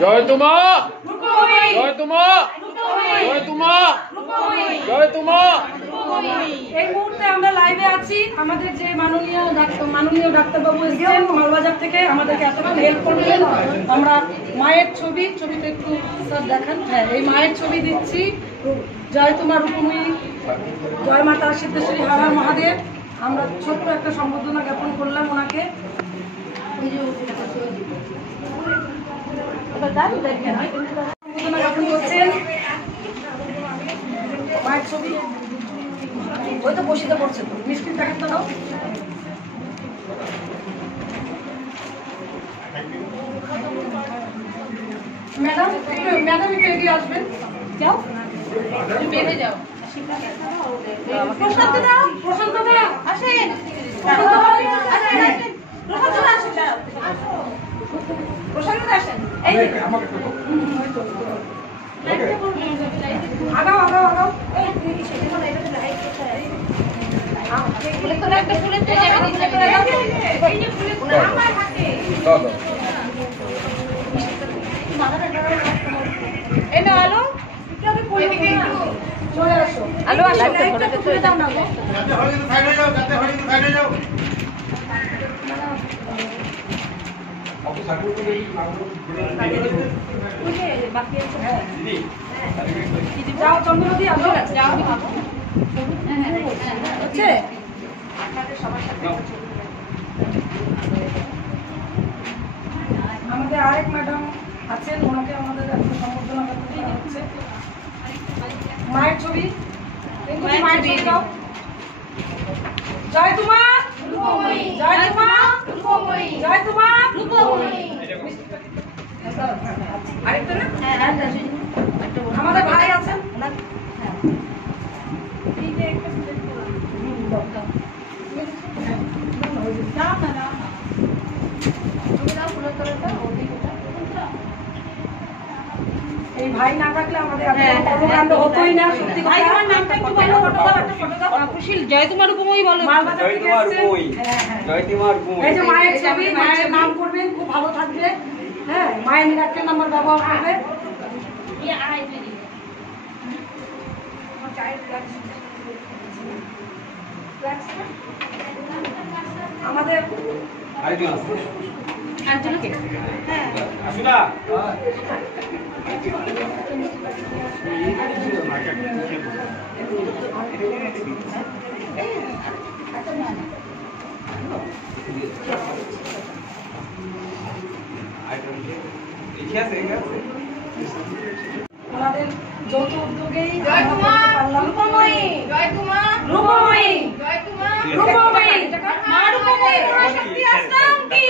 জয় তোমা, জয় তোমা, জয় তোমা, জয় তোমা। এই মুহূর্তে আমরা লাইভে আছি। আমাদের যে মাননীয় ডাক্তারবাবু এসেছেন মালবাজার থেকে, আমাদেরকে এতক্ষণ হেল্প করলেন। আমরা মায়ের ছবিতে একটু স্যার দেখান। হ্যাঁ, এই মায়ের ছবি দিচ্ছি। জয় তোমার রূপময়ী, জয় মাতা সিদ্ধেশ্বরী, হর হর মহাদেব। আমরা ছোট্ট একটা সম্বর্ধনা জ্ঞাপন করলাম ওনাকে। সম্বর্ধনা জ্ঞাপন করছেন মায়ের ছবি। ওই তো বসিতে পড়ছে তো, মিষ্টির প্যাকেটটা দাও। ম্যাডাম একটু এগিয়ে আসবেন। যাও, বেড়ে যাও। প্রশান্ত দা আসেন। প্রশান্ত দা আসেন। আগাও। যাও চন্দ্রবতী, আমাদের আরেক ম্যাডাম আছেন, ওনাকে আমাদের সম্বর্ধনা হচ্ছে। মায়ের ছবি, মায়ের ছবি দাও। জয় তোমা, জয় তোমা, জয় তোমা। আরেকটা না, আমাদের ভাই আছেন। এই ভাই না থাকলে আমাদের কর্মকাণ্ড হতোই না। সত্যি কথা। জয় তোমার রূপময়ী বলো। এই যে মায়ের ছবি, মায়ের নাম করবেন, খুব ভালো থাকবে। হ্যাঁ, মায়ের নিরাক্ষের নাম্বার ব্যবহার করবে। আমাদের ওনাদের যৌথ উদ্যোগেই জয় তোমা রূপময়ী, জয় তোমা রূপময়ী, জয় তোমা রূপময়ী, মা রূপময়ী পরাশক্তি আশ্রম কি